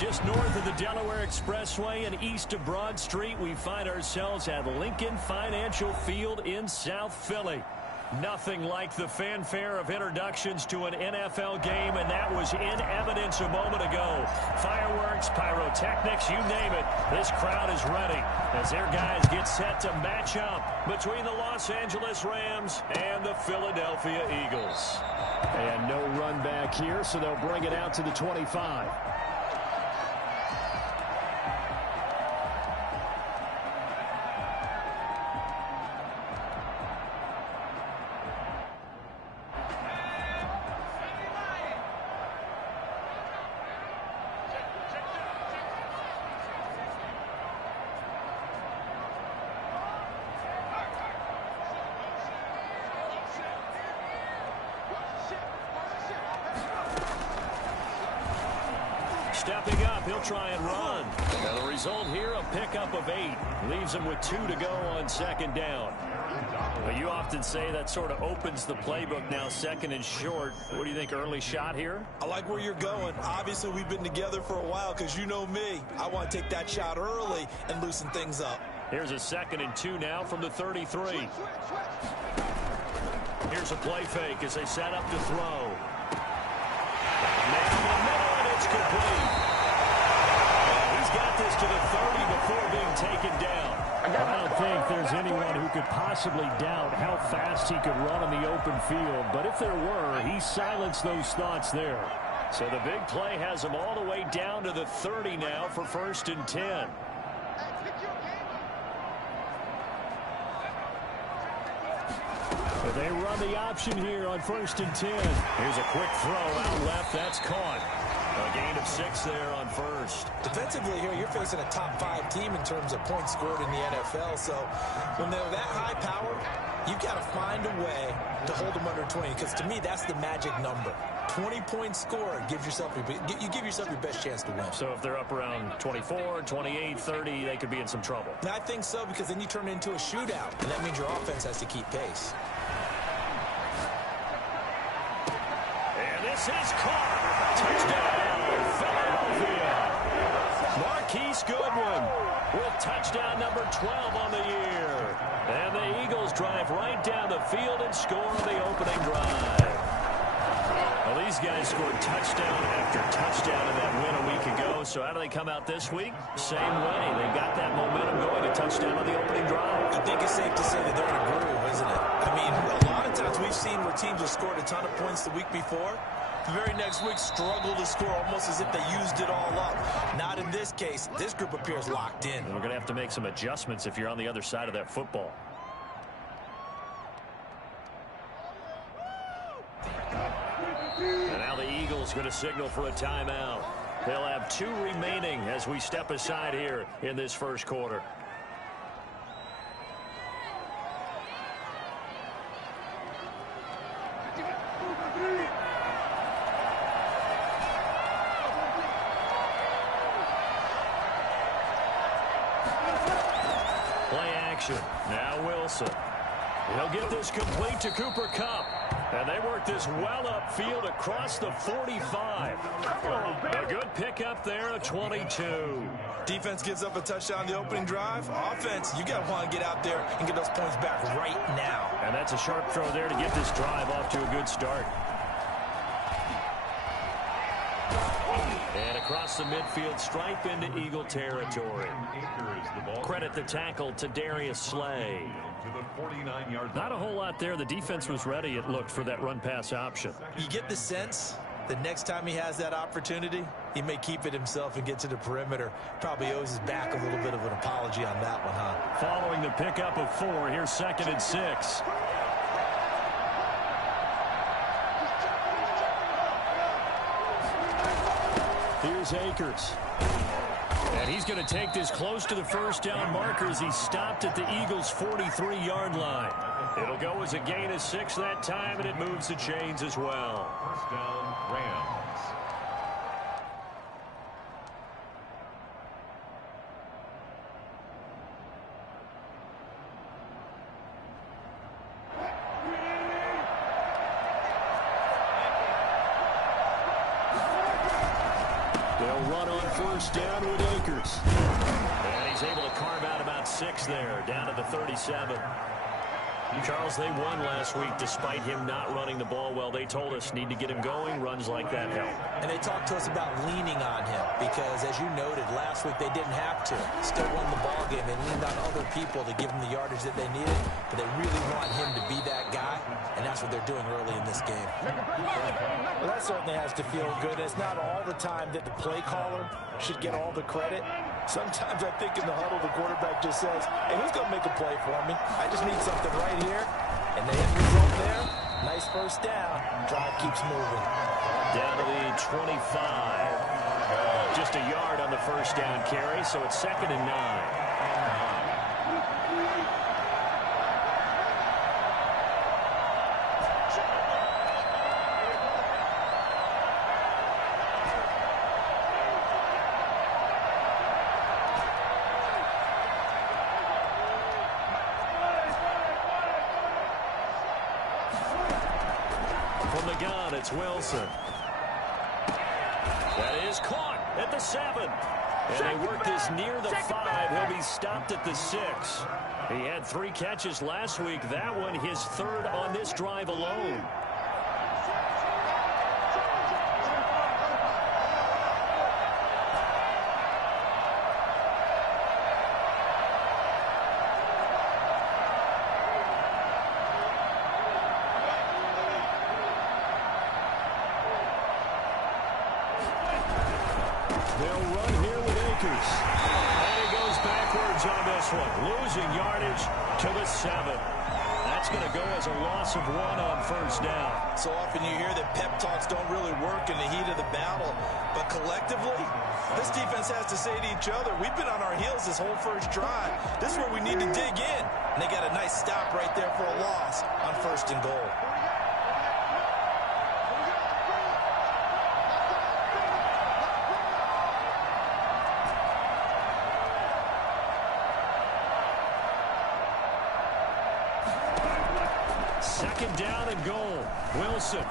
Just north of the Delaware Expressway and east of Broad Street, we find ourselves at Lincoln Financial Field in South Philly. Nothing like the fanfare of introductions to an NFL game, and that was in evidence a moment ago. Fireworks, pyrotechnics, you name it. This crowd is ready as their guys get set to match up between the Los Angeles Rams and the Philadelphia Eagles. And no run back here, so they'll bring it out to the 25. Stepping up, he'll try and run. Now the result here, a pickup of 8. Leaves him with 2 to go on second down. Well, you often say that sort of opens the playbook now, second and short. What do you think, early shot here? I like where you're going. Obviously, we've been together for a while because you know me. I want to take that shot early and loosen things up. Here's a 2nd and 2 now from the 33. Here's a play fake as they set up to throw. It's complete. He's got this to the 30 before being taken down. I don't think there's anyone who could possibly doubt how fast he could run on the open field. But if there were, he silenced those thoughts there. So the big play has him all the way down to the 30 now for 1st and 10. But they run the option here on 1st and 10. Here's a quick throw out left. That's caught. A gain of 6 there on 1st. Defensively here, you're facing a top 5 team in terms of points scored in the NFL. So when they're that high power, you've got to find a way to hold them under 20. Because to me, that's the magic number. 20 points scored gives yourself you give yourself your best chance to win. So if they're up around 24, 28, 30, they could be in some trouble. And I think so, because then you turn it into a shootout, and that means your offense has to keep pace. And this is caught. Touchdown, Philadelphia. Marquise Goodwin with touchdown number 12 on the year. And the Eagles drive right down the field and score on the opening drive. Well, these guys scored touchdown after touchdown in that win a week ago. So how do they come out this week? Same way. They got that momentum going, a touchdown on the opening drive. I think it's safe to say that they're in a groove, isn't it? I mean, a lot of times we've seen where teams have scored a ton of points the week before. The very next week struggle to score almost as if they used it all up. Not in this case. This group appears locked in. And we're going to have to make some adjustments if you're on the other side of that football. And now the Eagles going to signal for a timeout. They'll have 2 remaining as we step aside here in this first quarter. Play action. Now Wilson. He'll get this complete to Cooper Kupp. And they work this well upfield across the 45. A good pickup there at 22. Defense gives up a touchdown the opening drive. Offense, you got to want to get out there and get those points back right now. And that's a sharp throw there to get this drive off to a good start. And across the midfield stripe into Eagle territory. Credit the tackle to Darius Slay. Not a whole lot there. The defense was ready, it looked, for that run-pass option. You get the sense that next time he has that opportunity, he may keep it himself and get to the perimeter. Probably owes his back a little bit of an apology on that one, huh? Following the pickup of 4, here's 2nd and 6. Here's Akers. And he's going to take this close to the first down marker as he stopped at the Eagles' 43-yard line. It'll go as a gain of 6 that time, and it moves the chains as well. First down, Rams. They'll run on first down with Akers. And he's able to carve out about 6 there, down to the 37. Charles, they won last week despite him not running the ball well. They told us need to get him going. Runs like that help. And they talked to us about leaning on him because, as you noted, last week they didn't have to. Still won the ball game. They leaned on other people to give them the yardage that they needed, but they really want him to be that guy, and that's what they're doing early in this game. Well, that certainly has to feel good. It's not all the time that the play caller should get all the credit. Sometimes I think in the huddle, the quarterback just says, hey, who's going to make a play for me? I just need something right here. And the end result there, nice first down. Drive keeps moving. Down to the 25. Just a yard on the first down carry, so it's 2nd and 9. From the gun, it's Wilson. That is caught at the 7. And they work this near the 5. He'll be stopped at the 6. He had 3 catches last week. That one his 3rd on this drive alone. They'll run here with Akers. And he goes backwards on this one. Losing yardage to the 7. That's going to go as a loss of 1 on first down. So often you hear that pep talks don't really work in the heat of the battle. But collectively, this defense has to say to each other, we've been on our heels this whole first drive. This is where we need to dig in. And they got a nice stop right there for a loss on 1st and goal. Second down and goal. Wilson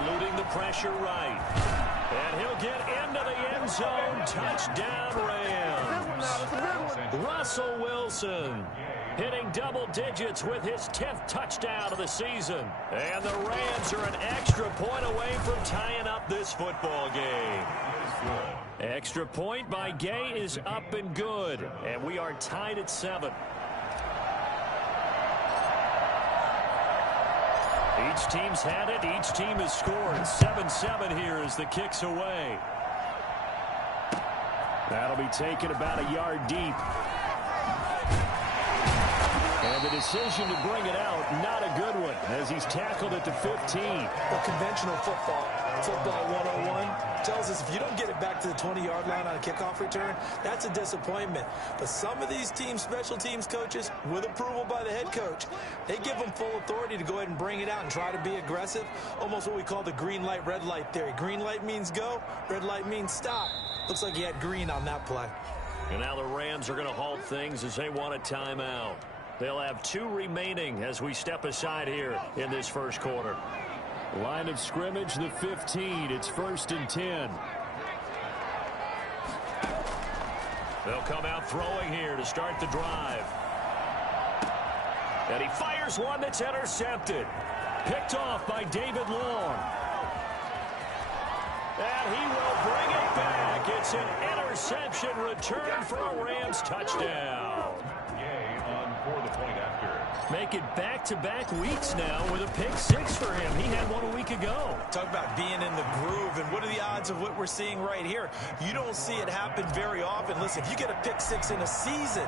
eluding the pressure right. And he'll get into the end zone. Touchdown, Rams. Russell Wilson hitting double digits with his 10th touchdown of the season. And the Rams are an extra point away from tying up this football game. Extra point by Gay is up and good. And we are tied at 7. Each team's had it. Each team has scored. 7-7 here as the kick's away. That'll be taken about a yard deep. And the decision to bring it out, not a good one, as he's tackled at the 15. Well, conventional football 101, tells us if you don't get it back to the 20-yard line on a kickoff return, that's a disappointment. But some of these teams, special teams coaches, with approval by the head coach, they give them full authority to go ahead and bring it out and try to be aggressive. Almost what we call the green light, red light theory. Green light means go, red light means stop. Looks like he had green on that play. And now the Rams are going to halt things as they want a timeout. They'll have 2 remaining as we step aside here in this first quarter. Line of scrimmage, the 15. It's 1st and 10. They'll come out throwing here to start the drive. And he fires one that's intercepted. Picked off by David Long. And he will bring it back. It's an interception return for a Rams touchdown. For the point after. Make it back-to-back weeks now with a pick 6 for him. He had one a week ago. Talk about being in the groove, and what are the odds of what we're seeing right here? You don't see it happen very often. Listen, if you get a pick 6 in a season,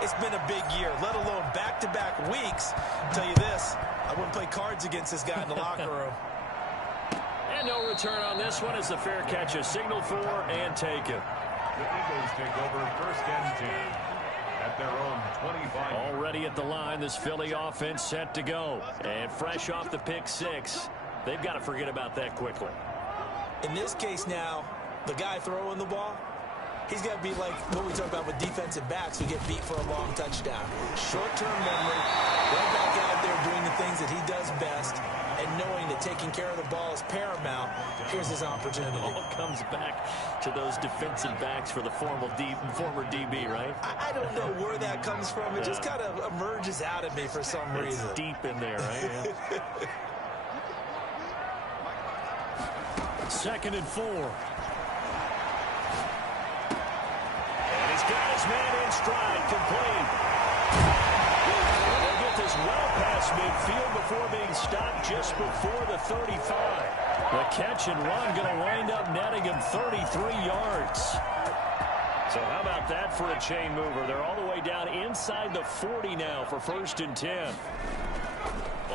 it's been a big year, let alone back-to-back weeks. I'll tell you this, I wouldn't play cards against this guy in the locker room. And no return on this one as the fair catch is signaled for and taken. The Eagles take over 1st and 10. At their own 25. Already at the line, this Philly offense set to go. And fresh off the pick 6, they've got to forget about that quickly. In this case now, the guy throwing the ball, He's got to be like what we talk about with defensive backs who get beat for a long touchdown. Short-term memory, right back out there doing the things that he does best, and knowing that taking care of the ball is paramount. Here's his opportunity. It all comes back to those defensive backs for the former DB, right? I don't know where that comes from. It just kind of emerges out of me for some reason. It's deep in there, right? Yeah. 2nd and 4. And he's got his man in stride, complete. And they'll get this well past midfield before being stopped just before the 35. The catch and run going to wind up netting him 33 yards. So how about that for a chain mover? They're all the way down inside the 40 now for 1st and 10.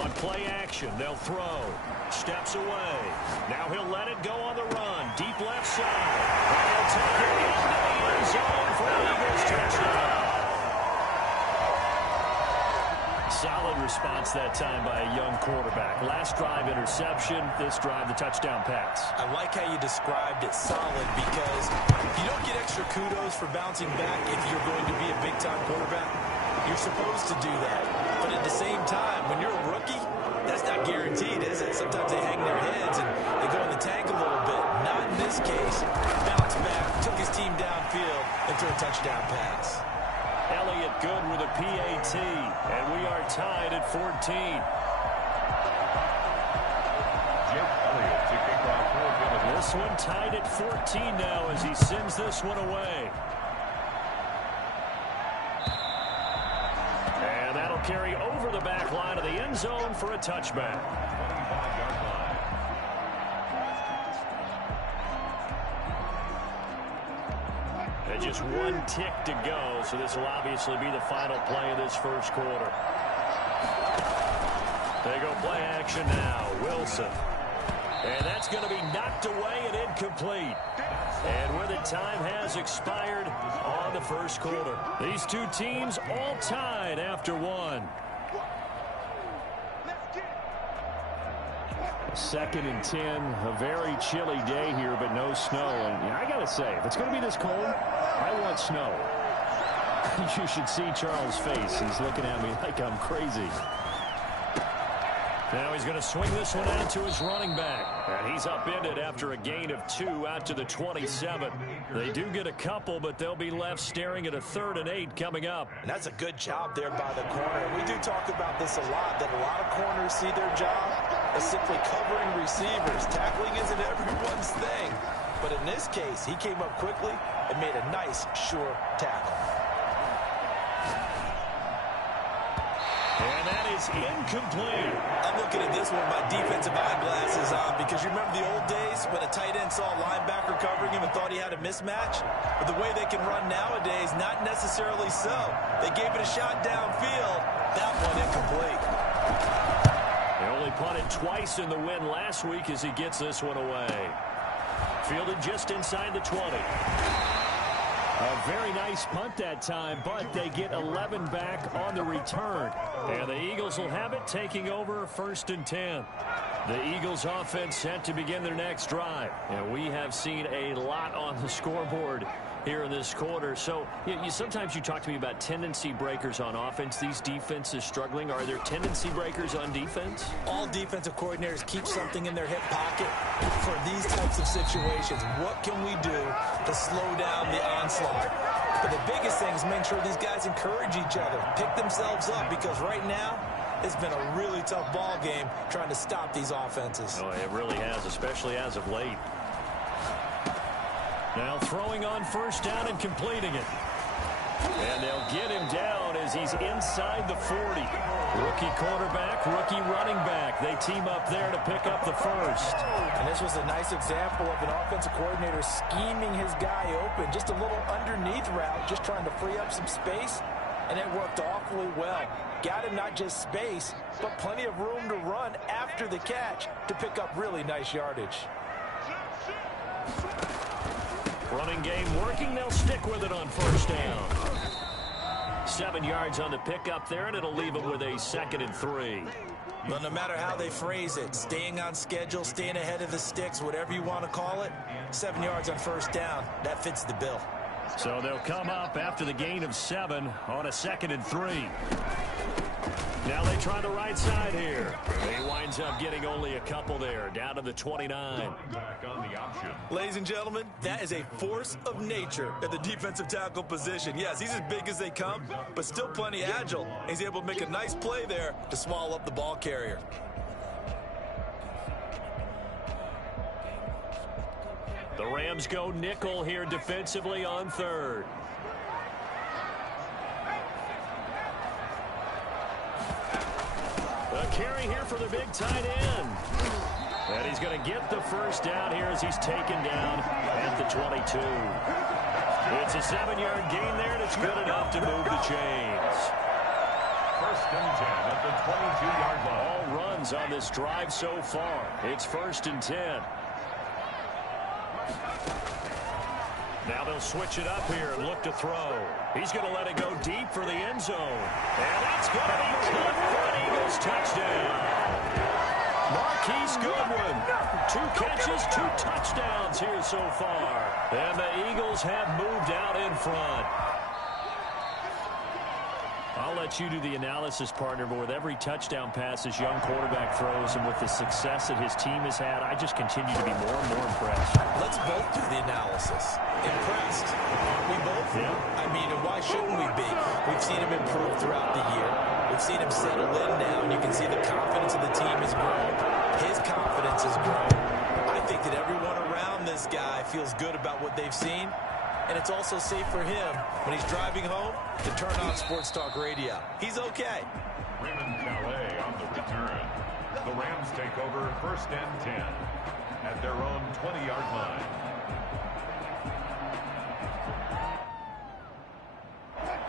On play action, they'll throw. Steps away. Now he'll let it go on the run. Deep left side. And he'll take it into the end zone for an Eagles touchdown. Solid response that time by a young quarterback. Last drive interception. This drive the touchdown pass. I like how you described it solid because you don't get extra kudos for bouncing back if you're going to be a big-time quarterback. You're supposed to do that. But at the same time, when you're a rookie, that's not guaranteed, is it? Sometimes they hang their heads and they go in the tank a little bit. Not in this case. Bounced back, took his team downfield, and threw a touchdown pass. Elliott good with a PAT, and we are tied at 14. This one tied at 14 now as he sends this one away. And that'll carry over the back line of the end zone for a touchback. And just one tick to go, so this will obviously be the final play of this first quarter. They go play action now. Wilson. And that's going to be knocked away and incomplete. And with it, time has expired on the first quarter. These two teams all tied after one. 2nd and 10, a very chilly day here, but no snow. And I got to say, if it's going to be this cold, I want snow. You should see Charles' face. He's looking at me like I'm crazy. Now he's going to swing this one out to his running back. And he's upended after a gain of 2 out to the 27. They do get a couple, but they'll be left staring at a 3rd and 8 coming up. And that's a good job there by the corner. We do talk about this a lot, that a lot of corners see their job as simply covering receivers. Tackling isn't everyone's thing. But in this case, he came up quickly and made a nice, sure tackle. And that is incomplete. I'm looking at this one with my defensive eyeglasses on because you remember the old days when a tight end saw a linebacker covering him and thought he had a mismatch? But the way they can run nowadays, not necessarily so. They gave it a shot downfield. That one incomplete. They only punted twice in the win last week as he gets this one away. Fielded just inside the 20. A very nice punt that time, but they get 11 back on the return. And the Eagles will have it, taking over 1st and 10. The Eagles offense set to begin their next drive. And we have seen a lot on the scoreboard here in this quarter. So sometimes you talk to me about tendency breakers on offense. These defenses struggling. Are there tendency breakers on defense? All defensive coordinators keep something in their hip pocket for these types of situations. What can we do to slow down the onslaught? But the biggest thing is make sure these guys encourage each other, pick themselves up, because right now it's been a really tough ball game trying to stop these offenses. Oh, it really has, especially as of late. Now throwing on 1st down and completing it. And they'll get him down as he's inside the 40. Rookie quarterback, rookie running back. They team up there to pick up the first. And this was a nice example of an offensive coordinator scheming his guy open. Just a little underneath route, just trying to free up some space. And it worked awfully well. Got him not just space, but plenty of room to run after the catch to pick up really nice yardage. Running game working. They'll stick with it on 1st down. 7 yards on the pickup there, and it'll leave them with a 2nd and 3. But no matter how they phrase it, staying on schedule, staying ahead of the sticks, whatever you want to call it, 7 yards on 1st down, that fits the bill. So they'll come up after the gain of 7 on a 2nd and 3. Now they try the right side here. He winds up getting only a couple there, down to the 29. Back on the option. Ladies and gentlemen, that is a force of nature at the defensive tackle position. Yes, he's as big as they come, but still plenty agile. He's able to make a nice play there to swallow up the ball carrier. The Rams go nickel here defensively on 3rd. A carry here for the big tight end. And he's going to get the first down here as he's taken down at the 22. It's a 7-yard gain there, and it's good enough to move the chains. 1st and 10 at the 22-yard line. All runs on this drive so far. It's 1st and 10. Now they'll switch it up here and look to throw. He's going to let it go deep for the end zone. And that's going to be caught for an Eagles touchdown. Marquise Goodwin, 2 catches, 2 touchdowns here so far. And the Eagles have moved out in front. I'll let you do the analysis, partner, but with every touchdown pass this young quarterback throws and with the success that his team has had, I just continue to be more and more impressed. Let's both do the analysis. Impressed. Aren't we both? Yeah. I mean, and why shouldn't we be? We've seen him improve throughout the year. We've seen him settle in now, and you can see the confidence of the team has grown. His confidence has grown. I think that everyone around this guy feels good about what they've seen. And it's also safe for him when he's driving home to turn on Sports Talk Radio. He's okay. Raymond Calais on the return. The Rams take over 1st and 10 at their own 20-yard line.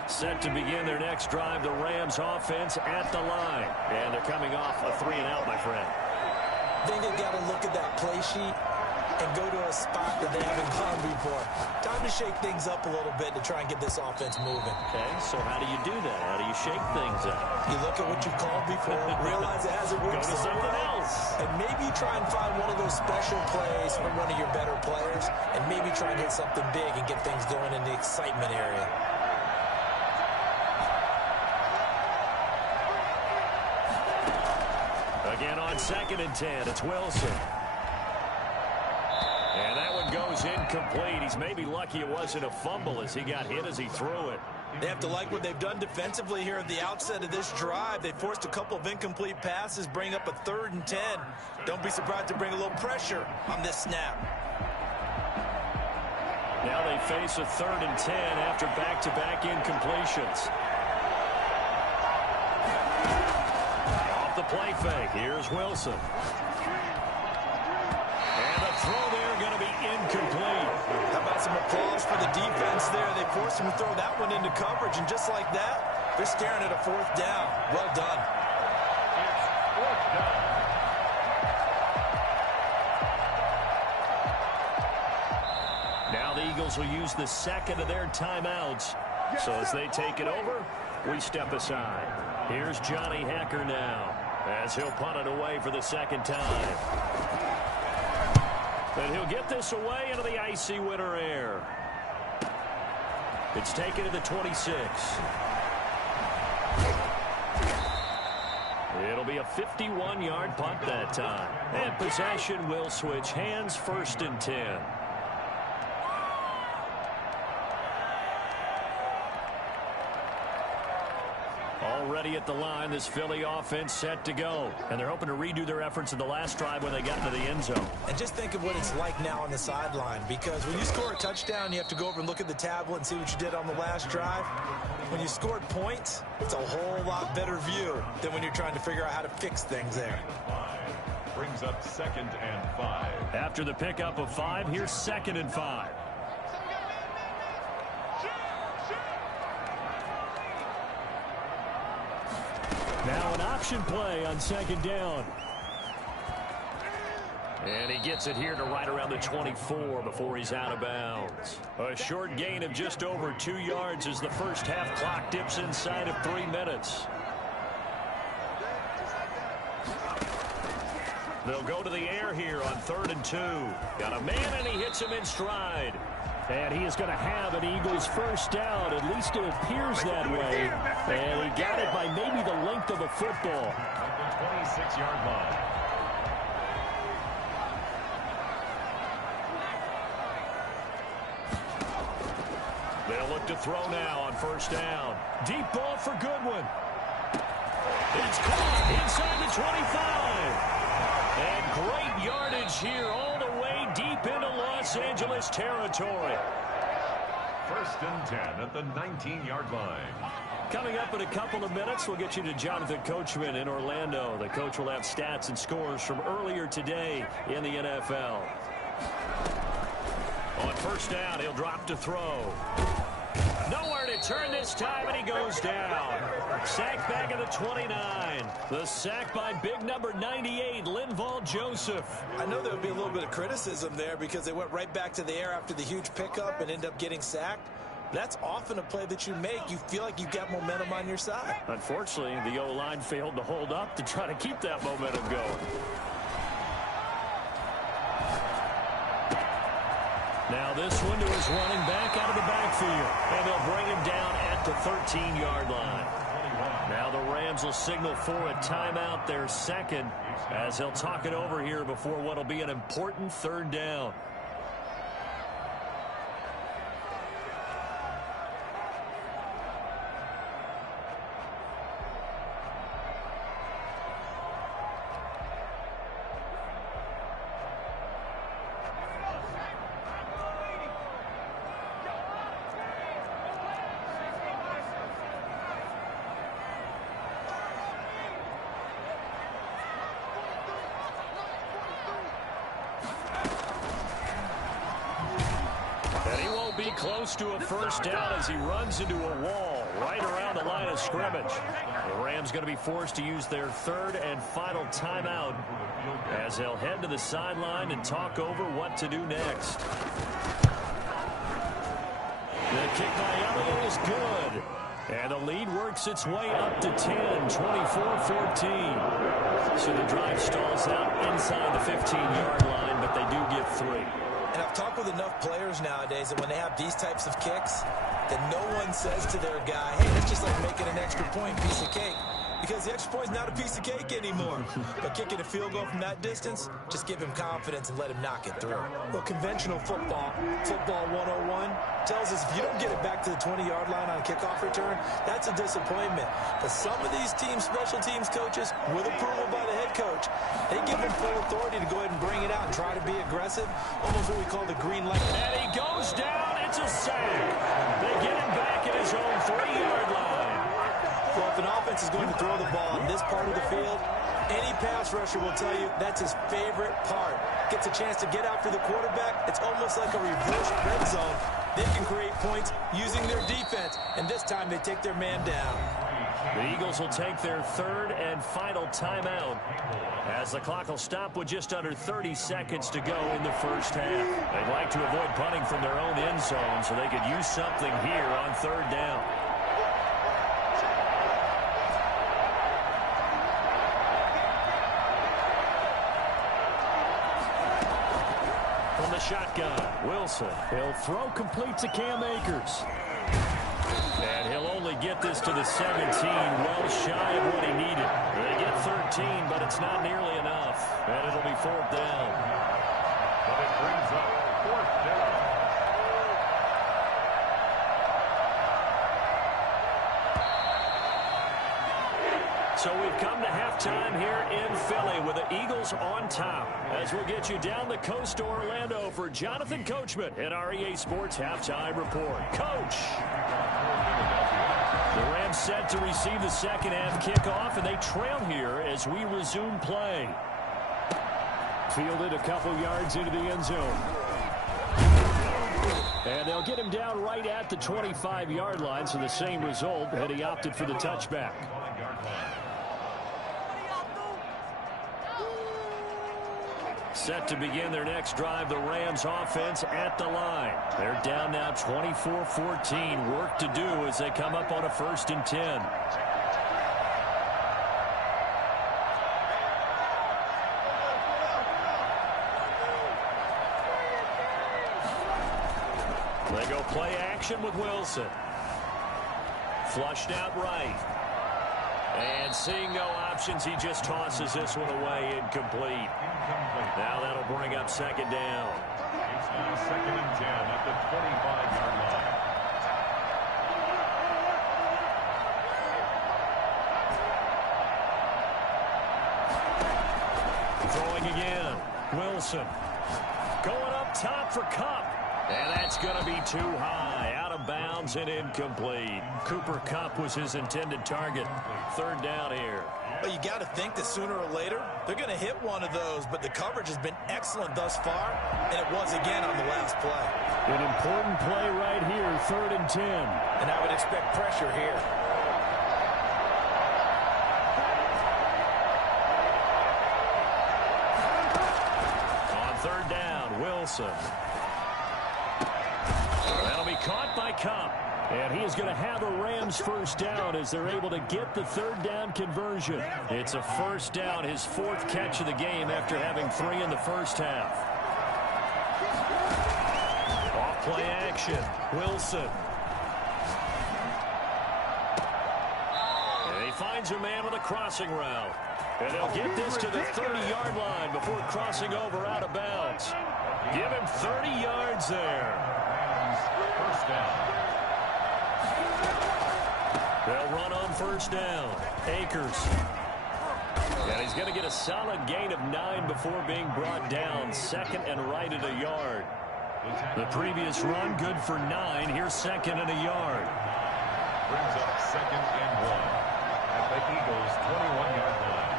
Set to begin their next drive, the Rams offense at the line. And they're coming off a 3-and-out, my friend. I think they've got to look at that play sheet and go to a spot that they haven't gone before. Time to shake things up a little bit to try and get this offense moving. Okay, so how do you do that? How do you shake things up? You look at what you've called before, realize it hasn't worked Go to something else. and maybe try and find one of those special plays from one of your better players, and maybe try and hit something big and get things going in the excitement area. Again on 2nd and 10, it's Wilson. And that one goes incomplete. He's maybe lucky it wasn't a fumble as he got hit as he threw it. They have to like what they've done defensively here at the outset of this drive. They forced a couple of incomplete passes, bring up a 3rd and 10. Don't be surprised to bring a little pressure on this snap. Now they face a 3rd and 10 after back-to-back incompletions. Off the play fake, here's Wilson. And the throw there going to be incomplete. How about some applause for the defense there? They forced him to throw that one into coverage, and just like that, they're staring at a 4th down. Well done. It's 4th down. Now the Eagles will use the 2nd of their timeouts. So as they take it over, we step aside. Here's Johnny Hacker now as he'll punt it away for the 2nd time. And he'll get this away into the icy winter air. It's taken to the 26. It'll be a 51-yard punt that time. And possession will switch hands, 1st and 10. Already at the line, this Philly offense set to go. And they're hoping to redo their efforts in the last drive when they got into the end zone. And just think of what it's like now on the sideline, because when you score a touchdown, you have to go over and look at the tablet and see what you did on the last drive. When you scored points, it's a whole lot better view than when you're trying to figure out how to fix things there. Brings up 2nd and 5. After the pickup of 5, here's 2nd and 5. Now an option play on 2nd down. And he gets it here to right around the 24 before he's out of bounds. A short gain of just over 2 yards as the first half clock dips inside of 3 minutes. They'll go to the air here on 3rd and 2. Got a man and he hits him in stride. And he is going to have an Eagles first down. At least it appears that way. And he got it by maybe the length of a football. At the 26-yard line. They'll look to throw now on first down. Deep ball for Goodwin. It's caught inside the 25. And great yardage here all the way deep into Los Angeles territory. First and 10 at the 19-yard line. Coming up in a couple of minutes, we'll get you to Jonathan Coachman in Orlando. The coach will have stats and scores from earlier today in the NFL. On first down, he'll drop to throw. Nowhere to turn this time, and he goes down. Sack back at the 29. The sack by big number 98, Linval Joseph. I know there would be a little bit of criticism there because they went right back to the air after the huge pickup and ended up getting sacked. That's often a play that you make. You feel like you've got momentum on your side. Unfortunately, the O-line failed to hold up to try to keep that momentum going. Now this one to his running back out of the backfield. And they'll bring him down at the 13-yard line. Now the Rams will signal for a timeout, their second, as they'll talk it over here before what will be an important third down. Close to a first down as he runs into a wall right around the line of scrimmage. The Rams going to be forced to use their third and final timeout as they'll head to the sideline and talk over what to do next. The kick by Elliott is good. And the lead works its way up to 10, 24-14. So the drive stalls out inside the 15-yard line, but they do get 3. And I've talked with enough players nowadays that when they have these types of kicks, that no one says to their guy, hey, that's just like making an extra point, piece of cake. Because the extra point is not a piece of cake anymore. But kicking a field goal from that distance, just give him confidence and let him knock it through. Well, conventional football 101, tells us if you don't get it back to the 20-yard line on a kickoff return, that's a disappointment. But some of these teams, special teams coaches, with approval by the head coach, they give them full authority to go ahead and bring it out and try to be aggressive, almost what we call the green light. And he goes down. It's a sack. They get him back at his own 3-yard line. Well, if an offense is going to throw the ball in this part of the field, any pass rusher will tell you that's his favorite part. Gets a chance to get after the quarterback. It's almost like a reverse red zone. They can create points using their defense, and this time they take their man down. The Eagles will take their third and final timeout as the clock will stop with just under 30 seconds to go in the first half. They'd like to avoid punting from their own end zone so they could use something here on third down. From the shotgun, Wilson. He'll throw complete to Cam Akers. And he'll only get this to the 17, well shy of what he needed. They get 13, but it's not nearly enough. And it'll be fourth down. But it brings up fourth down. So we've come to halftime here in Philly with the Eagles on top. As we'll get you down the coast to Orlando for Jonathan Coachman at our EA Sports Halftime Report. Coach! The Rams set to receive the second half kickoff, and they trail here as we resume play. Fielded a couple yards into the end zone. And they'll get him down right at the 25-yard line, so the same result, and he opted for the touchback. Set to begin their next drive, the Rams offense at the line. They're down now 24-14. Work to do as they come up on a 1st and 10. They go play action with Wilson. Flushed out right. And seeing no options, he just tosses this one away, incomplete. Now that'll bring up second down. It's now 2nd and 10 at the 25-yard line. Throwing again. Wilson. Going up top for Kupp. And that's going to be too high. Out of bounds and incomplete. Cooper Kupp was his intended target. 3rd down here. Well, you got to think that sooner or later, they're going to hit one of those, but the coverage has been excellent thus far, and it was again on the last play. An important play right here, 3rd and 10. And I would expect pressure here. On 3rd down, Wilson. That'll be caught by Kupp. And he is going to have a Rams first down as they're able to get the 3rd down conversion. It's a first down, his 4th catch of the game after having 3 in the first half. Off play action, Wilson. And he finds a man with a crossing route. And they'll get this to the 30-yard line before crossing over out of bounds. Give him 30 yards there. First down. They'll run on first down. Akers. And he's going to get a solid gain of 9 before being brought down. 2nd and right at a yard. The previous run good for 9. Here's 2nd and a yard. Brings up 2nd and 1 at the Eagles' 21-yard line.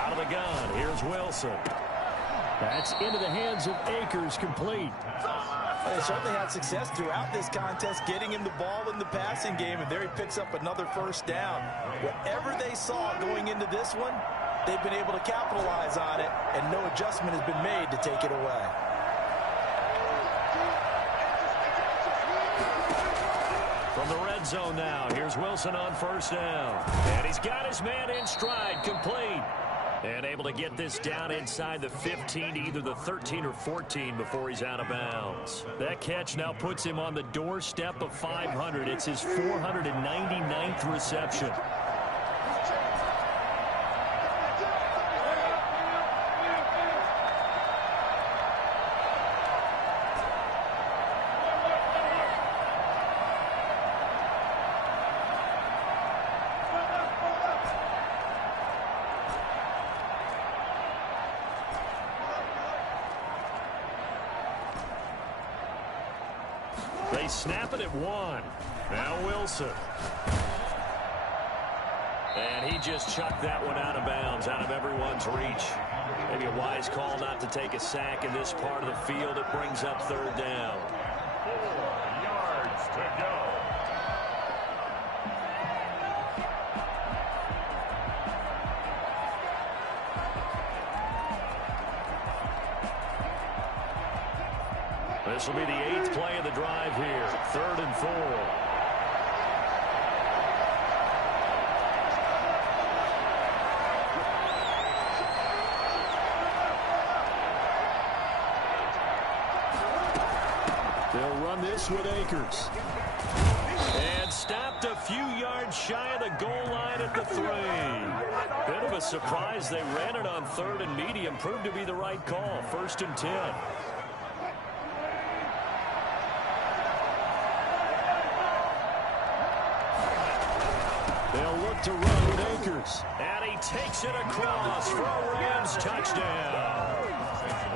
Out of the gun. Here's Wilson. That's into the hands of Akers, complete. They certainly had success throughout this contest getting him the ball in the passing game, and there he picks up another first down. Whatever they saw going into this one, they've been able to capitalize on it, and no adjustment has been made to take it away. From the red zone now, here's Wilson on first down. And he's got his man in stride, complete. And able to get this down inside the 15 to either the 13 or 14 before he's out of bounds. That catch now puts him on the doorstep of 500. It's his 499th reception. They snap it at 1. Now Wilson. And he just chucked that one out of bounds, out of everyone's reach. Maybe a wise call not to take a sack in this part of the field. It brings up 3rd down. 4 yards to go. This will be the 8th play of the drive here. 3rd and 4. They'll run this with Akers. And stopped a few yards shy of the goal line at the 3. Bit of a surprise. They ran it on 3rd and medium. Proved to be the right call. 1st and 10. They'll look to run with Akers. And he takes it across for a Rams touchdown.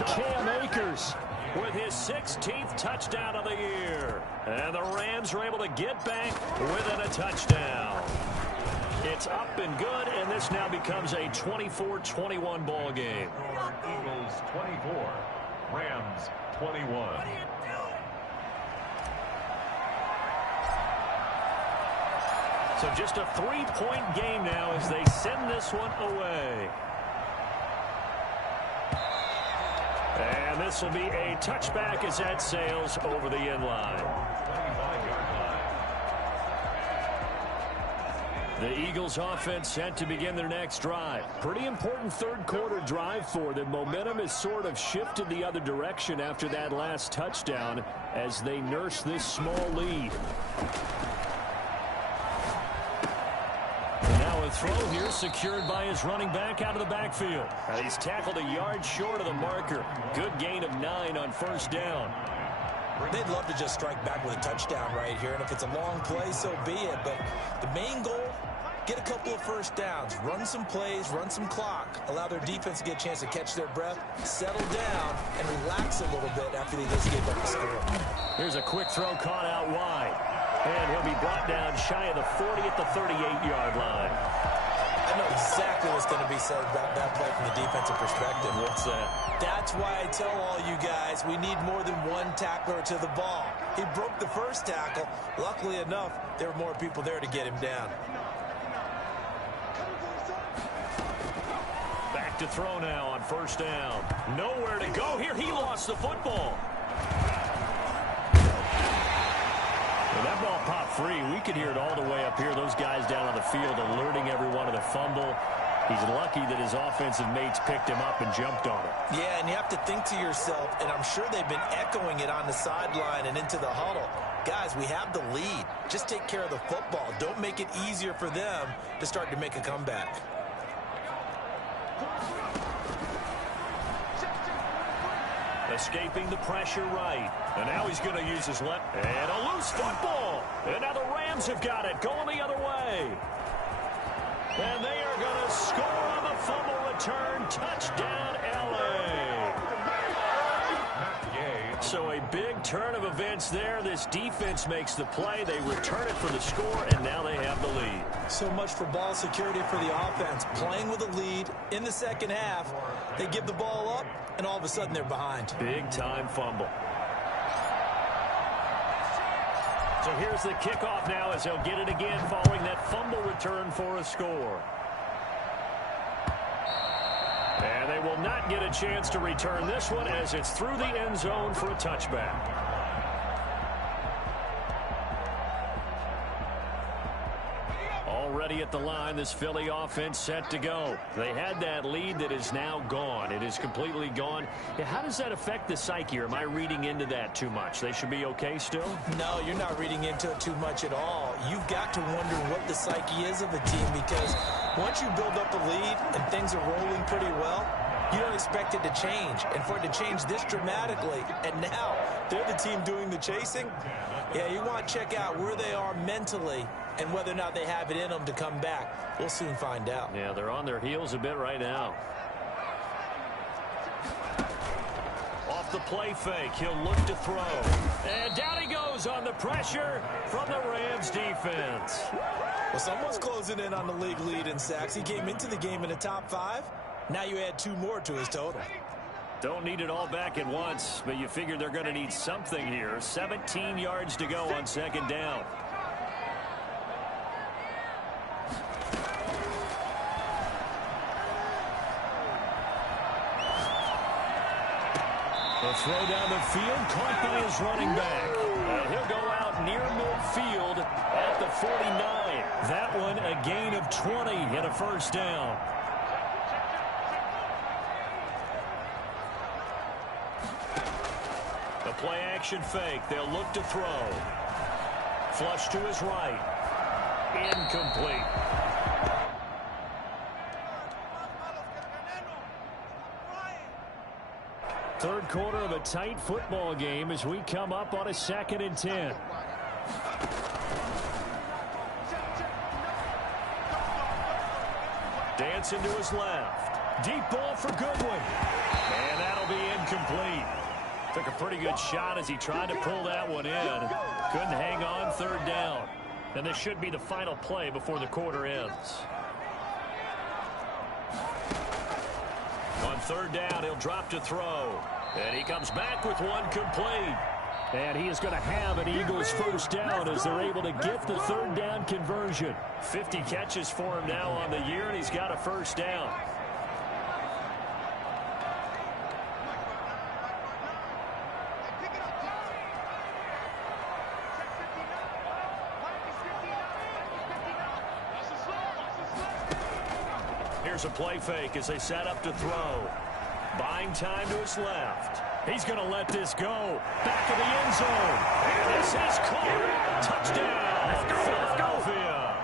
Cam Akers with his 16th touchdown of the year. And the Rams are able to get back within a touchdown. It's up and good, and this now becomes a 24-21 ball game. Eagles 24, Rams 21. So just a 3-point game now as they send this one away. And this will be a touchback as that sails over the end line. The Eagles offense set to begin their next drive. Pretty important third quarter drive for them. Momentum has sort of shifted the other direction after that last touchdown as they nurse this small lead. Now a throw here secured by his running back out of the backfield. He's tackled a yard short of the marker. Good gain of 9 on first down. They'd love to just strike back with a touchdown right here, and if it's a long play, so be it. But the main goal, get a couple of first downs, run some plays, run some clock, allow their defense to get a chance to catch their breath, settle down, and relax a little bit after they just gave up the score. Here's a quick throw caught out wide. And he'll be brought down shy of the 40 at the 38-yard line. I know exactly what's going to be said about that play from the defensive perspective. What's that? That's why I tell all you guys we need more than one tackler to the ball. He broke the first tackle. Luckily enough, there were more people there to get him down. Back to throw now on first down. Nowhere to go here. He lost the football. Well, that ball popped free. We could hear it all the way up here. Those guys down on the field alerting everyone of the fumble. He's lucky that his offensive mates picked him up and jumped on him. Yeah, and you have to think to yourself, and I'm sure they've been echoing it on the sideline and into the huddle. Guys, we have the lead. Just take care of the football. Don't make it easier for them to start to make a comeback. Escaping the pressure right. And now he's going to use his left. And a loose football. And now the Rams have got it. Going the other way. And they are going to score on the fumble return. Touchdown, L.A. So a big turn of events there. This defense makes the play. They return it for the score, and now they have the lead. So much for ball security for the offense. Playing with a lead in the second half. They give the ball up, and all of a sudden they're behind. Big-time fumble. So here's the kickoff now as he'll get it again following that fumble return for a score. And they will not get a chance to return this one as it's through the end zone for a touchback. Already at the line, this Philly offense set to go. They had that lead that is now gone. It is completely gone. How does that affect the psyche? Or am I reading into that too much? They should be okay still? No, you're not reading into it too much at all. You've got to wonder what the psyche is of a team, because once you build up a lead and things are rolling pretty well, you don't expect it to change. And for it to change this dramatically, and now they're the team doing the chasing, yeah, you want to check out where they are mentally and whether or not they have it in them to come back. We'll soon find out. Yeah, they're on their heels a bit right now. Off the play fake, he'll look to throw. And down he goes on the pressure from the Rams defense. Well, someone's closing in on the league lead in sacks. He came into the game in the top 5. Now you add 2 more to his total. Don't need it all back at once, but you figure they're going to need something here. 17 yards to go on second down. The throw down the field, caught by his running back. And he'll go out near midfield at the 49. That one a gain of 20 and a first down. The play action fake. They'll look to throw. Flush to his right. Incomplete. Third quarter of a tight football game as we come up on a 2nd and 10. Dancing to his left. Deep ball for Goodwin. And that'll be incomplete. Took a pretty good shot as he tried to pull that one in. Couldn't hang on, third down. And this should be the final play before the quarter ends. On third down, he'll drop to throw. And he comes back with one complete. And he is going to have an Eagles first down as they're able to get the third down conversion. 50 catches for him now on the year, and he's got a first down. Here's a play fake as they set up to throw. Buying time to his left. He's going to let this go. Back of the end zone. And this is caught. Touchdown, Philadelphia.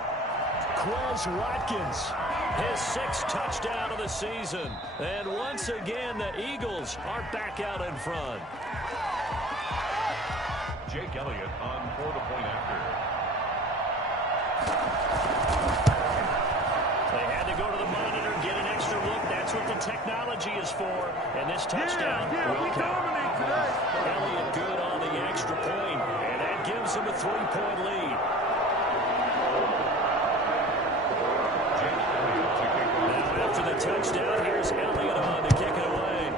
Quez Watkins, his 6th touchdown of the season. And once again, the Eagles are back out in front. Jake Elliott on for the point after. They had to go to the monitor, get an extra look. That's what the technology is for. And this touchdown will count. Elliott good on the extra point, and that gives him a 3-point lead. Now after the touchdown, here's Elliott on to kick it away.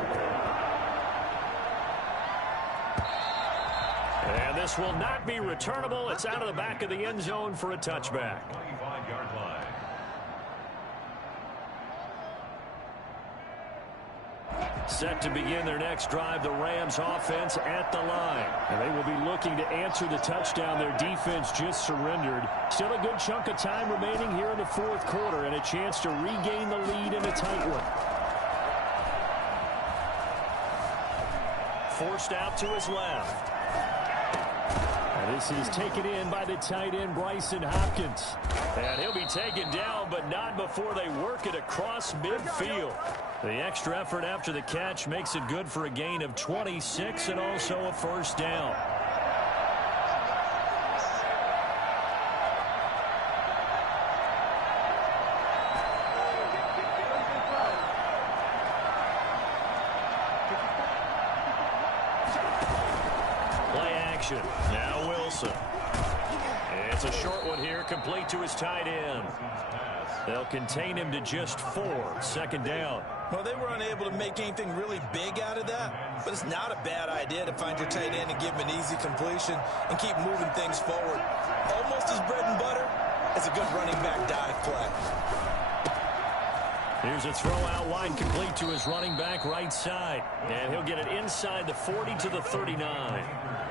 And this will not be returnable. It's out of the back of the end zone for a touchback. 25-yard line. Set to begin their next drive, the Rams offense at the line. And they will be looking to answer the touchdown their defense just surrendered. Still a good chunk of time remaining here in the 4th quarter and a chance to regain the lead in a tight one. Forced out to his left. And this is taken in by the tight end, Bryson Hopkins. And he'll be taken down, but not before they work it across midfield. The extra effort after the catch makes it good for a gain of 26 and also a first down. Play action. Now Wilson. It's a short one here, complete to his tight end. They'll contain him to just 4. 2nd down. Well, they were unable to make anything really big out of that, but it's not a bad idea to find your tight end and give him an easy completion and keep moving things forward. Almost as bread and butter as a good running back dive play. Here's a throw out wide, complete to his running back right side. And he'll get it inside the 40 to the 39.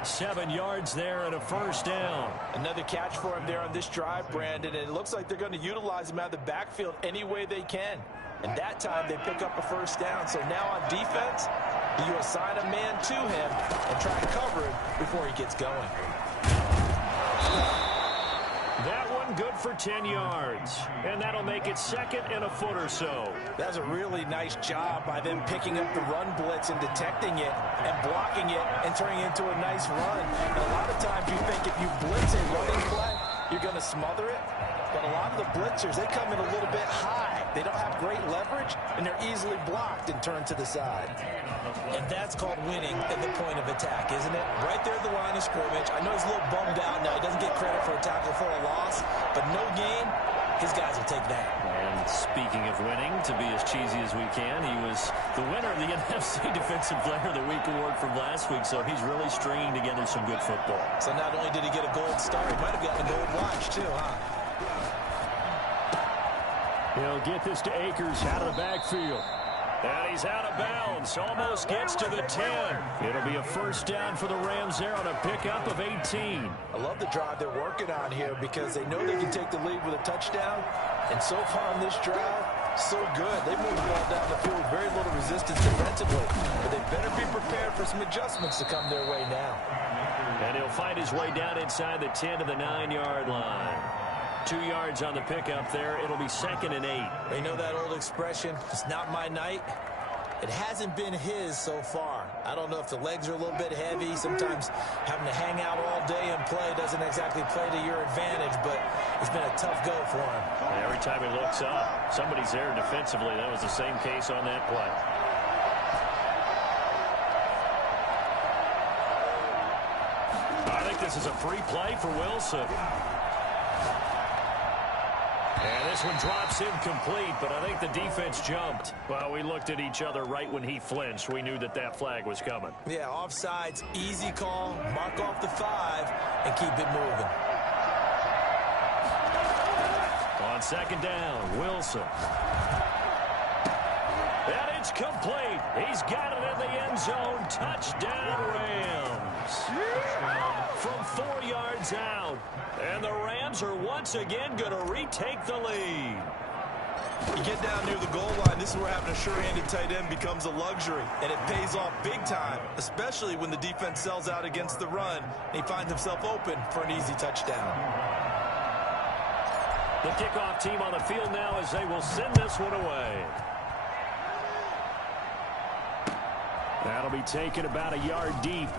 7 yards there and a first down. Another catch for him there on this drive, Brandon, and it looks like they're going to utilize him out of the backfield any way they can. And that time they pick up a first down. So now on defense, you assign a man to him and try and cover him before he gets going. That one good for 10 yards. And that'll make it 2nd and a foot or so. That's a really nice job by them picking up the run blitz and detecting it and blocking it and turning it into a nice run. And a lot of times you think if you blitz a running play, you're going to smother it. But a lot of the blitzers, they come in a little bit high. They don't have great leverage, and they're easily blocked and turned to the side. And that's called winning at the point of attack, isn't it? Right there at the line of scrimmage. I know he's a little bummed out now. He doesn't get credit for a tackle for a loss, but no gain, his guys will take that. And speaking of winning, to be as cheesy as we can, he was the winner of the NFC Defensive Player of the Week award from last week, so he's really stringing together some good football. So not only did he get a gold star, he might have gotten a gold watch too, huh? He'll get this to Akers out of the backfield. And he's out of bounds. Almost gets to the 10. It'll be a first down for the Rams there on a pickup of 18. I love the drive they're working on here because they know they can take the lead with a touchdown. And so far on this drive, so good. They move the ball down the field with very little resistance defensively. But they better be prepared for some adjustments to come their way now. And he'll find his way down inside the 10 to the 9-yard line. 2 yards on the pickup there. It'll be 2nd and 8. You know that old expression, it's not my night? It hasn't been his so far. I don't know if the legs are a little bit heavy. Sometimes having to hang out all day and play doesn't exactly play to your advantage, but it's been a tough go for him. And every time he looks up, somebody's there defensively. That was the same case on that play. I think this is a free play for Wilson. And this one drops incomplete, but I think the defense jumped. Well, we looked at each other right when he flinched. We knew that that flag was coming. Yeah, offsides, easy call, mark off the 5, and keep it moving. On 2nd down, Wilson. And it's complete. He's got it in the end zone. Touchdown, Rams. From 4 yards out. And the Rams are once again going to retake the lead. You get down near the goal line, this is where having a sure-handed tight end becomes a luxury, and it pays off big time, especially when the defense sells out against the run, and he finds himself open for an easy touchdown. The kickoff team on the field now as they will send this one away. That'll be taken about a yard deep.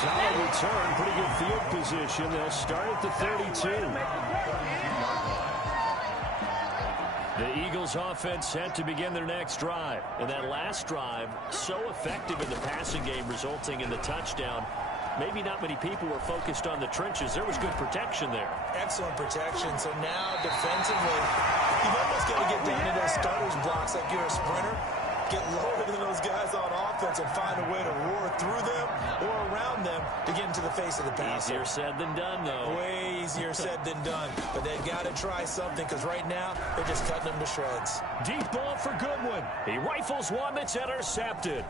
Solid return, pretty good field position. They'll start at the 32. The Eagles offense set to begin their next drive. And that last drive, so effective in the passing game, resulting in the touchdown. Maybe not many people were focused on the trenches. There was good protection there. Excellent protection. So now defensively, you've almost got to get down to those starters blocks like you're a sprinter. Get lower than those guys on offense and find a way to roar through them or around them to get into the face of the passer. Easier said than done, though. Way easier said than done. But they've got to try something because right now they're just cutting them to shreds. Deep ball for Goodwin. He rifles one that's intercepted.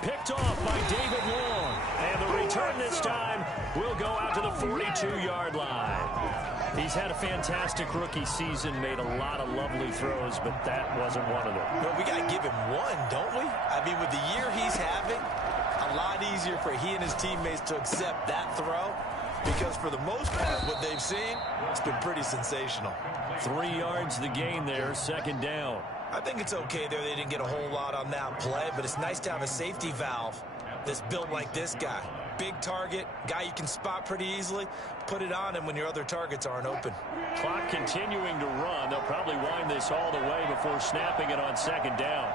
Picked off by David Long. And the return this time will go out to the 42-yard line. He's had a fantastic rookie season, made a lot of lovely throws, but that wasn't one of them. But we got to give him one, don't we? I mean, with the year he's having, a lot easier for he and his teammates to accept that throw because for the most part, what they've seen, it's been pretty sensational. 3 yards the gain there, second down. I think it's okay there. They didn't get a whole lot on that play, but it's nice to have a safety valve that's built like this guy. Big target, guy you can spot pretty easily. Put it on him when your other targets aren't open. Clock continuing to run. They'll probably wind this all the way before snapping it on second down.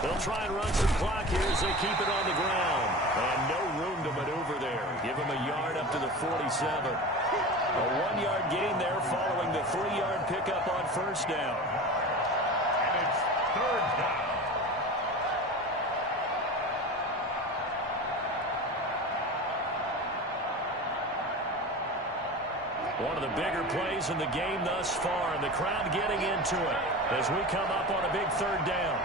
They'll try and run some clock here as they keep it on the ground. And no room to maneuver there. Give him a yard up to the 47. A 1-yard gain there following the 3-yard pickup on first down. And it's third down. One of the bigger plays in the game thus far, and the crowd getting into it as we come up on a big third down.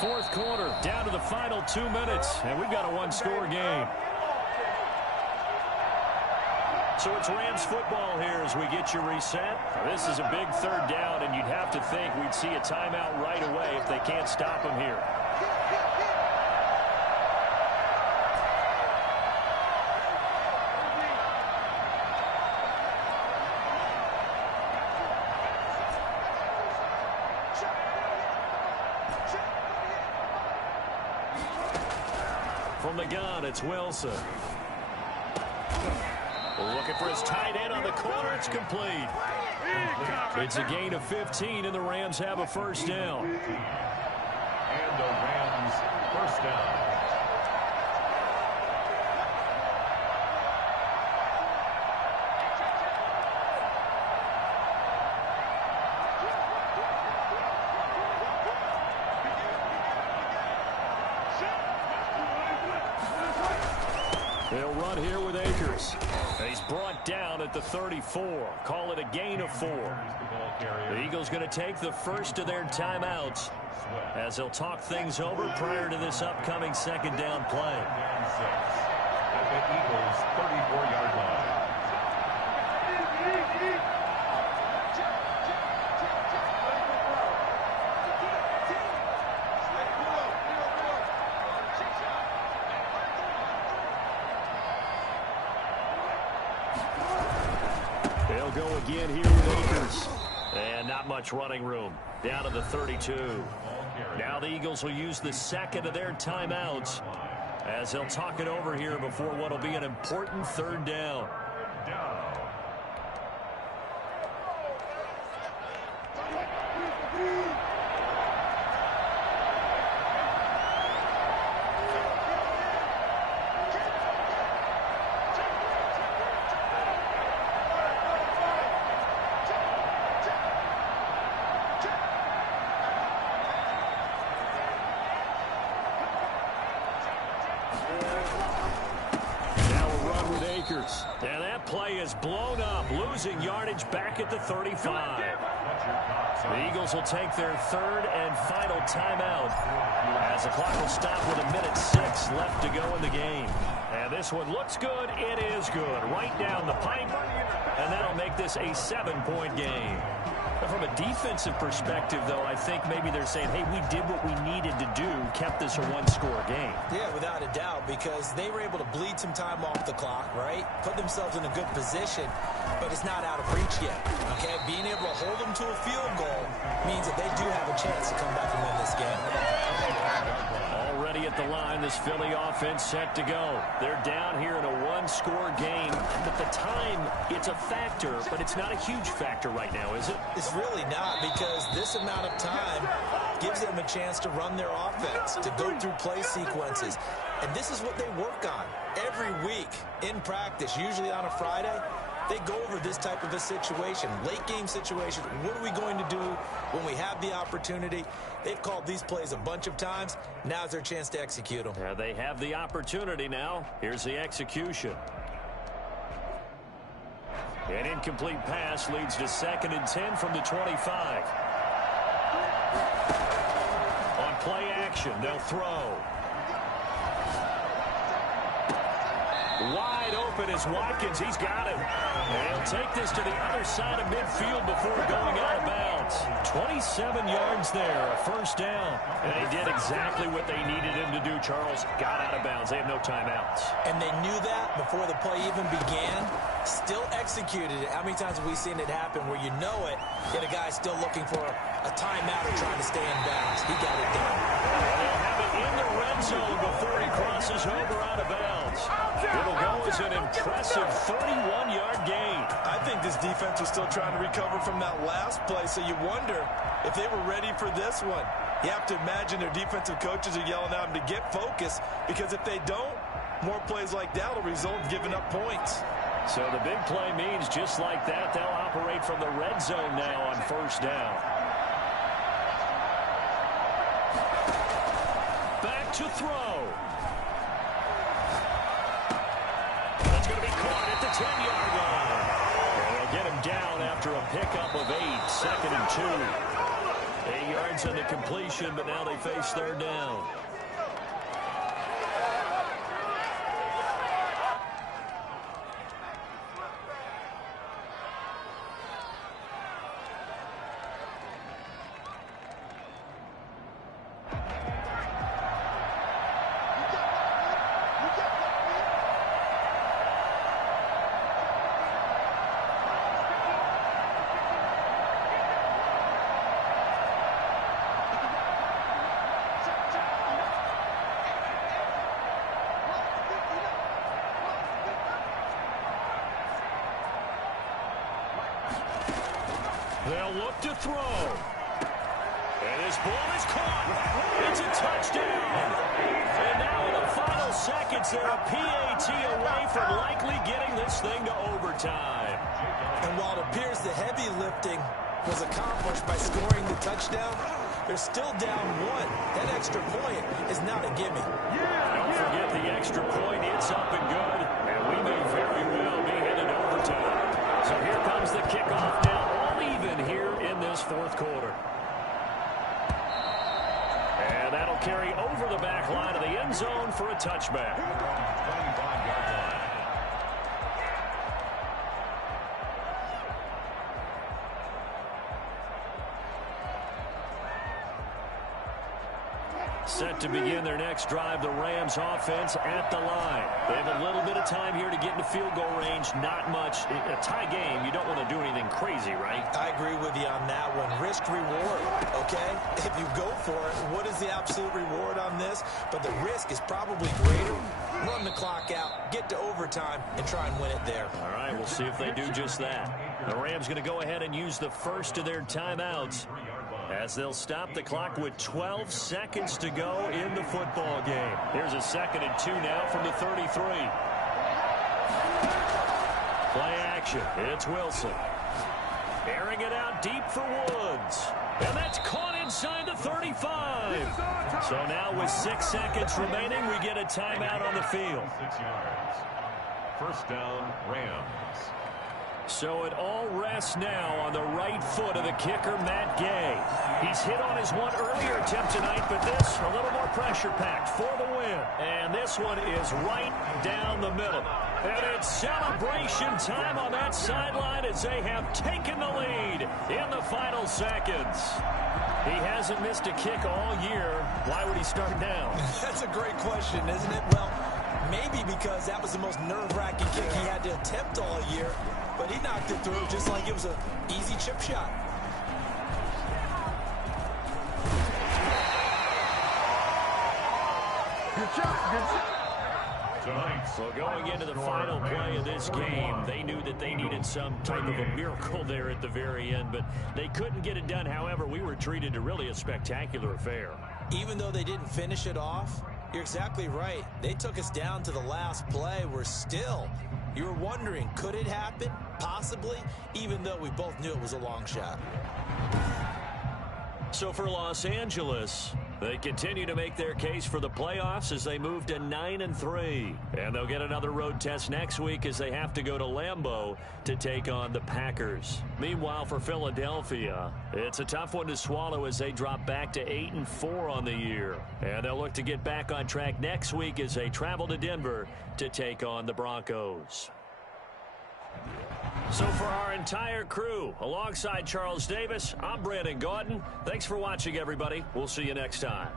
Fourth quarter, down to the final 2 minutes, and we've got a one-score game. So it's Rams football here as we get you reset. This is a big third down, and you'd have to think we'd see a timeout right away if they can't stop them here. From the gun, it's Wilson. Looking for his tight end on the corner. It's complete. It's a gain of 15, and the Rams have a first down. And the Rams first down. They'll run here with Akers. He's brought down at the 34. Call it a gain of 4. The Eagles going to take the first of their timeouts as they'll talk things over prior to this upcoming second down play. At the Eagles' 34-yard line. They'll go again here with Akers. And not much running room. Down to the 32. Now the Eagles will use the second of their timeouts as they'll talk it over here before what will be an important third down. with Akers. And that play is blown up, losing yardage back at the 35. The Eagles will take their third and final timeout as the clock will stop with 1:06 left to go in the game. And this one looks good. It is good. Right down the pipe. And that'll make this a 7-point game. From a defensive perspective, though, I think maybe they're saying, hey, we did what we needed to do, kept this a one-score game. Yeah, without a doubt, because they were able to bleed some time off the clock, right? Put themselves in a good position, but it's not out of reach yet, okay? Being able to hold them to a field goal means that they do have a chance to come back and win this game. Already at the line, this Philly offense set to go. They're down here in a one-score game. But the time, it's a factor, but it's not a huge factor right now, is it? It's really not, because this amount of time gives them a chance to run their offense, to go through play sequences. And this is what they work on every week in practice, usually on a Friday. They go over this type of a situation, late game situation. What are we going to do when we have the opportunity? They've called these plays a bunch of times. Now's their chance to execute them. They have the opportunity now. Here's the execution. An incomplete pass leads to 2nd and 10 from the 25. On play action, they'll throw. Wide open is Watkins. He's got it. They'll take this to the other side of midfield before going out of bounds. 27 yards there, a first down. And they did exactly what they needed him to do, Charles. Got out of bounds. They have no timeouts. And they knew that before the play even began. Still executed it. How many times have we seen it happen where you know it, yet a guy's still looking for a timeout or trying to stay in bounds? He got it done. They'll have it in the red zone before he crosses over out of bounds. It'll go as an impressive 31-yard gain. I think this defense was still trying to recover from that last play, so you wonder if they were ready for this one. You have to imagine their defensive coaches are yelling at them to get focused, because if they don't, more plays like that will result in giving up points. So the big play means just like that, they'll operate from the red zone now on first down. Back to throw. That's going to be caught at the 10-yard line. And they'll get him down after a pickup of 8, 2nd and 2. 8 yards on the completion, but now they face third down. They'll look to throw. And this ball is caught. It's a touchdown. And now in the final seconds, they're a PAT away from likely getting this thing to overtime. And while it appears the heavy lifting was accomplished by scoring the touchdown, they're still down 1. That extra point is not a gimme. Don't forget the extra point. It's up and good. And we may very well be headed to overtime. So here comes the kickoff now. Even here in this fourth quarter. And that'll carry over the back line of the end zone for a touchback. Set to begin their next drive, the Rams offense at the line. They have a little bit of time here to get into field goal range. Not much. A tie game, you don't want to do anything crazy, right? I agree with you on that one. Risk reward, okay? If you go for it, what is the absolute reward on this? But the risk is probably greater. Run the clock out, get to overtime, and try and win it there. All right, we'll see if they do just that. The Rams going to go ahead and use the first of their timeouts, as they'll stop the clock with 12 seconds to go in the football game. Here's a 2nd and 2 now from the 33. Play action. It's Wilson. Airing it out deep for Woods. And that's caught inside the 35. So now with 6 seconds remaining, we get a timeout on the field. First down, Rams. So it all rests now on the right foot of the kicker, Matt Gay. He's hit on his one earlier attempt tonight, but this a little more pressure-packed for the win. And this one is right down the middle. And it's celebration time on that sideline as they have taken the lead in the final seconds. He hasn't missed a kick all year. Why would he start now? That's a great question, isn't it? Well, maybe because that was the most nerve-wracking kick he had to attempt all year. But he knocked it through just like it was an easy chip shot. Good shot, good shot. So going into the final play of this game, they knew that they needed some type of a miracle there at the very end, but they couldn't get it done. However, we were treated to really a spectacular affair. Even though they didn't finish it off, you're exactly right. They took us down to the last play. You were wondering, could it happen? Possibly, even though we both knew it was a long shot. So for Los Angeles, they continue to make their case for the playoffs as they move to 9-3. And they'll get another road test next week as they have to go to Lambeau to take on the Packers. Meanwhile, for Philadelphia, it's a tough one to swallow as they drop back to 8-4 on the year. And they'll look to get back on track next week as they travel to Denver to take on the Broncos. So for our entire crew, alongside Charles Davis, I'm Brandon Gaudin. Thanks for watching, everybody. We'll see you next time.